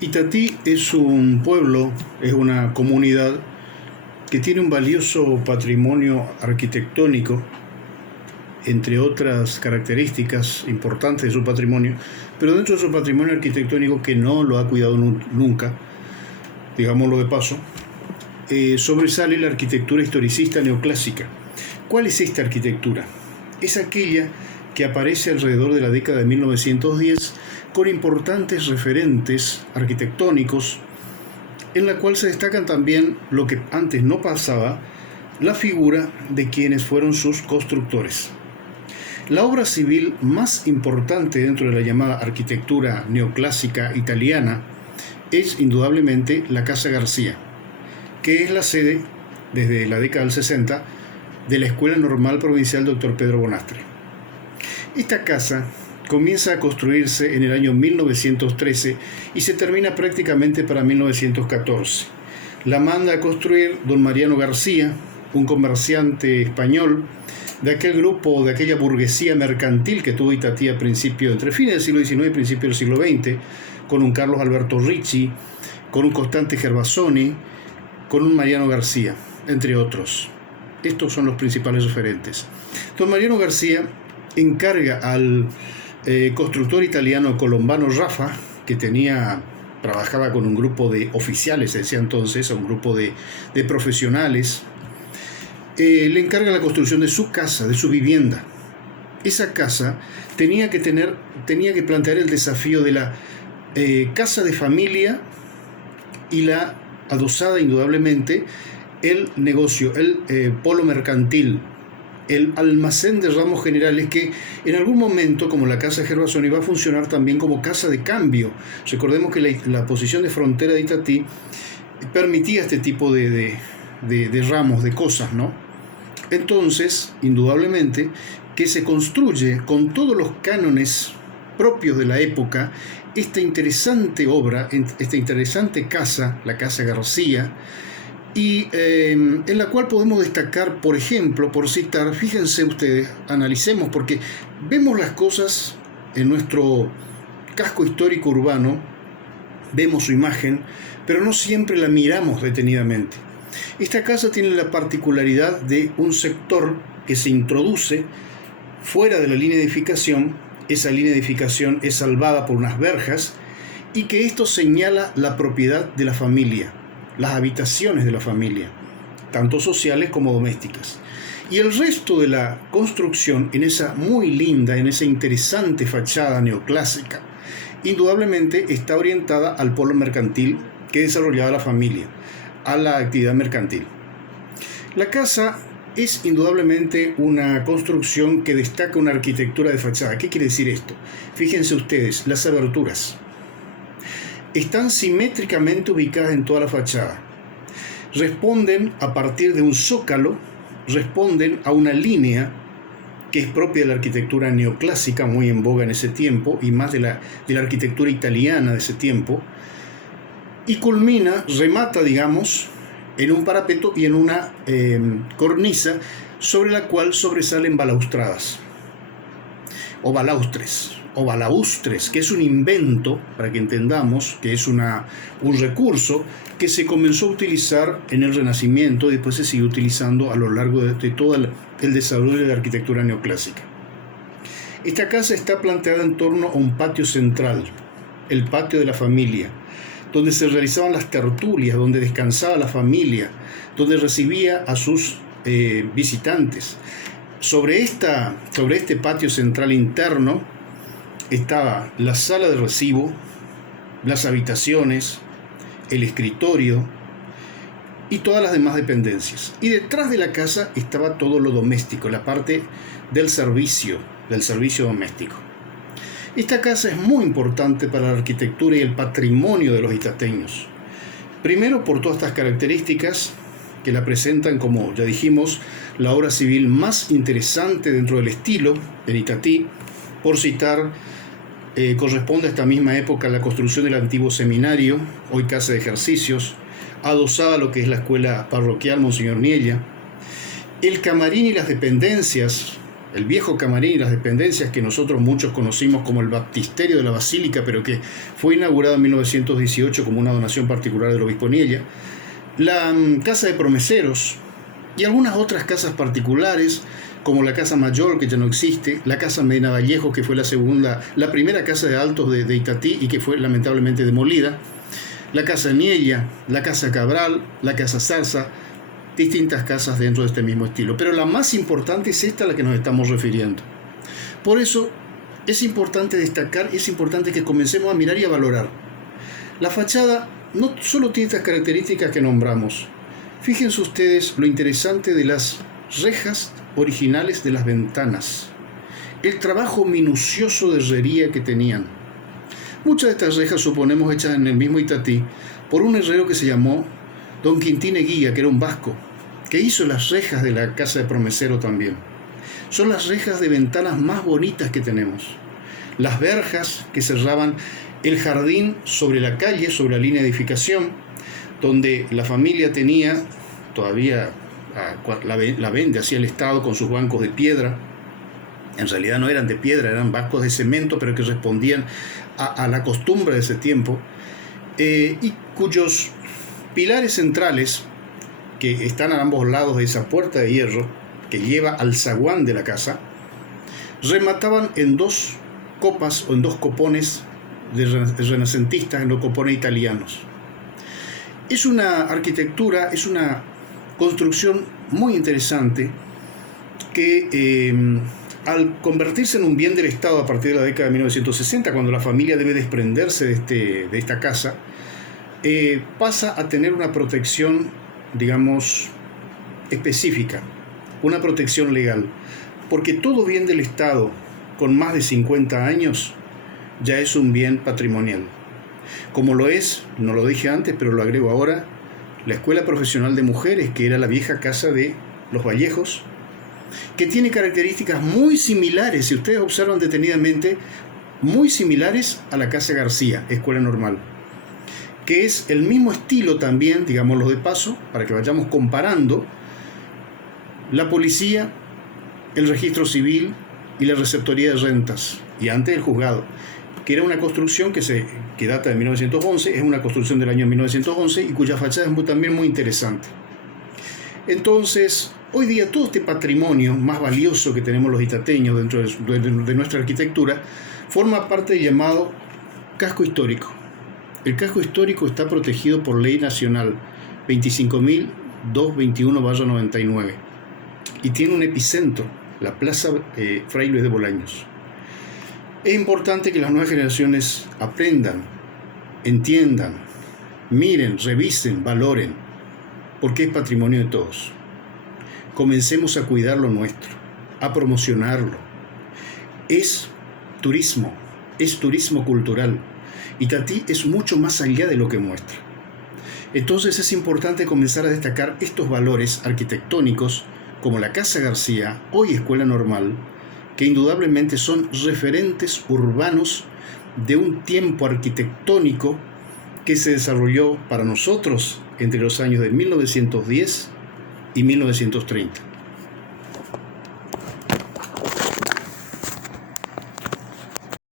Itatí es un pueblo, es una comunidad que tiene un valioso patrimonio arquitectónico, entre otras características importantes de su patrimonio, pero dentro de su patrimonio arquitectónico, que no lo ha cuidado nunca, digámoslo de paso, sobresale la arquitectura historicista neoclásica. ¿Cuál es esta arquitectura? Es aquella que aparece alrededor de la década de 1910 con importantes referentes arquitectónicos, en la cual se destacan también lo que antes no pasaba, la figura de quienes fueron sus constructores. La obra civil más importante dentro de la llamada arquitectura neoclásica italiana es indudablemente la Casa García, que es la sede, desde la década del 60, de la Escuela Normal Provincial Dr. Pedro Bonastre. Esta casa comienza a construirse en el año 1913 y se termina prácticamente para 1914. La manda a construir don Mariano García, un comerciante español de aquel grupo, de aquella burguesía mercantil que tuvo Itatí a principio, entre fines del siglo XIX y principios del siglo XX, con un Carlos Alberto Ricci, con un Costante Gervasoni, con un Mariano García, entre otros. Estos son los principales referentes. Don Mariano García encarga al constructor italiano Colombano Raffa, que trabajaba con un grupo de oficiales, se decía entonces, a un grupo de profesionales, le encarga la construcción de su casa, de su vivienda. Esa casa tenía que plantear el desafío de la casa de familia y la adosada indudablemente el negocio, el polo mercantil, el almacén de ramos generales, que en algún momento, como la Casa Gervasoni, va a funcionar también como casa de cambio. Recordemos que la posición de frontera de Itatí permitía este tipo de ramos, de cosas, ¿no? Entonces, indudablemente, que se construye con todos los cánones propios de la época esta interesante obra, esta interesante casa, la Casa García, y en la cual podemos destacar, por ejemplo, por citar, fíjense ustedes, analicemos, porque vemos las cosas en nuestro casco histórico urbano, vemos su imagen, pero no siempre la miramos detenidamente. Esta casa tiene la particularidad de un sector que se introduce fuera de la línea de edificación. Esa línea de edificación es salvada por unas verjas, y que esto señala la propiedad de la familia, las habitaciones de la familia, tanto sociales como domésticas. Y el resto de la construcción, en esa muy linda, en esa interesante fachada neoclásica, indudablemente está orientada al polo mercantil que desarrollaba la familia, a la actividad mercantil. La casa es indudablemente una construcción que destaca una arquitectura de fachada. ¿Qué quiere decir esto? Fíjense ustedes, las aberturas están simétricamente ubicadas en toda la fachada. Responden a partir de un zócalo, responden a una línea que es propia de la arquitectura neoclásica, muy en boga en ese tiempo, y más de la arquitectura italiana de ese tiempo, y culmina, remata, digamos, en un parapeto y en una cornisa sobre la cual sobresalen balaustradas, o balaustres, que es un invento, para que entendamos, que es un recurso que se comenzó a utilizar en el Renacimiento y después se sigue utilizando a lo largo de todo el desarrollo de la arquitectura neoclásica. Esta casa está planteada en torno a un patio central, el patio de la familia, donde se realizaban las tertulias, donde descansaba la familia, donde recibía a sus visitantes. Sobre este patio central interno estaba la sala de recibo, las habitaciones, el escritorio y todas las demás dependencias. Y detrás de la casa estaba todo lo doméstico, la parte del servicio doméstico. Esta casa es muy importante para la arquitectura y el patrimonio de los itateños. Primero, por todas estas características que la presentan como, ya dijimos, la obra civil más interesante dentro del estilo en Itatí. Por citar, corresponde a esta misma época la construcción del antiguo seminario, hoy casa de ejercicios, adosada a lo que es la escuela parroquial Monseñor Niella. El camarín y las dependencias el viejo camarín y las dependencias que nosotros muchos conocimos como el baptisterio de la Basílica, pero que fue inaugurado en 1918 como una donación particular del obispo Niella, la casa de Promeseros y algunas otras casas particulares, como la Casa Mayor, que ya no existe, la Casa Medina Vallejo, que fue la primera casa de altos de Itatí y que fue lamentablemente demolida, la Casa Niella, la Casa Cabral, la Casa Zarza, distintas casas dentro de este mismo estilo. Pero la más importante es esta a la que nos estamos refiriendo. Por eso es importante destacar, es importante que comencemos a mirar y a valorar. La fachada no solo tiene estas características que nombramos. Fíjense ustedes lo interesante de las rejas originales de las ventanas, el trabajo minucioso de herrería que tenían. Muchas de estas rejas suponemos hechas en el mismo Itatí por un herrero que se llamó Don Quintín Eguía, que era un vasco, que hizo las rejas de la casa de Promesero también. Son las rejas de ventanas más bonitas que tenemos. Las verjas que cerraban el jardín sobre la calle, sobre la línea de edificación, donde la familia tenía, todavía la vende hacia el Estado con sus bancos de piedra. En realidad no eran de piedra, eran bancos de cemento, pero que respondían a la costumbre de ese tiempo, y cuyos pilares centrales, que están a ambos lados de esa puerta de hierro que lleva al zaguán de la casa, remataban en dos copas o en dos copones de renacentistas, en los copones italianos. Es una arquitectura, es una construcción muy interesante que al convertirse en un bien del Estado a partir de la década de 1960, cuando la familia debe desprenderse de esta casa, pasa a tener una protección, digamos, específica, una protección legal, porque todo bien del Estado con más de 50 años ya es un bien patrimonial, como lo es, no lo dije antes, pero lo agrego ahora, la Escuela Profesional de Mujeres, que era la vieja casa de los Vallejos, que tiene características muy similares, si ustedes observan detenidamente, muy similares a la Casa García, Escuela Normal, que es el mismo estilo también, digámoslo de paso, para que vayamos comparando la policía, el registro civil y la receptoría de rentas, y antes el juzgado, que era una construcción que data de 1911, es una construcción del año 1911 y cuya fachada es también muy interesante. Entonces, hoy día todo este patrimonio más valioso que tenemos los itateños dentro de nuestra arquitectura forma parte del llamado casco histórico. El casco histórico está protegido por ley nacional 25.221/99 y tiene un epicentro, la Plaza Fray Luis de Bolaños. Es importante que las nuevas generaciones aprendan, entiendan, miren, revisen, valoren, porque es patrimonio de todos. Comencemos a cuidar lo nuestro, a promocionarlo. Es turismo cultural. Itatí es mucho más allá de lo que muestra. Entonces es importante comenzar a destacar estos valores arquitectónicos como la Casa García, hoy Escuela Normal, que indudablemente son referentes urbanos de un tiempo arquitectónico que se desarrolló para nosotros entre los años de 1910 y 1930.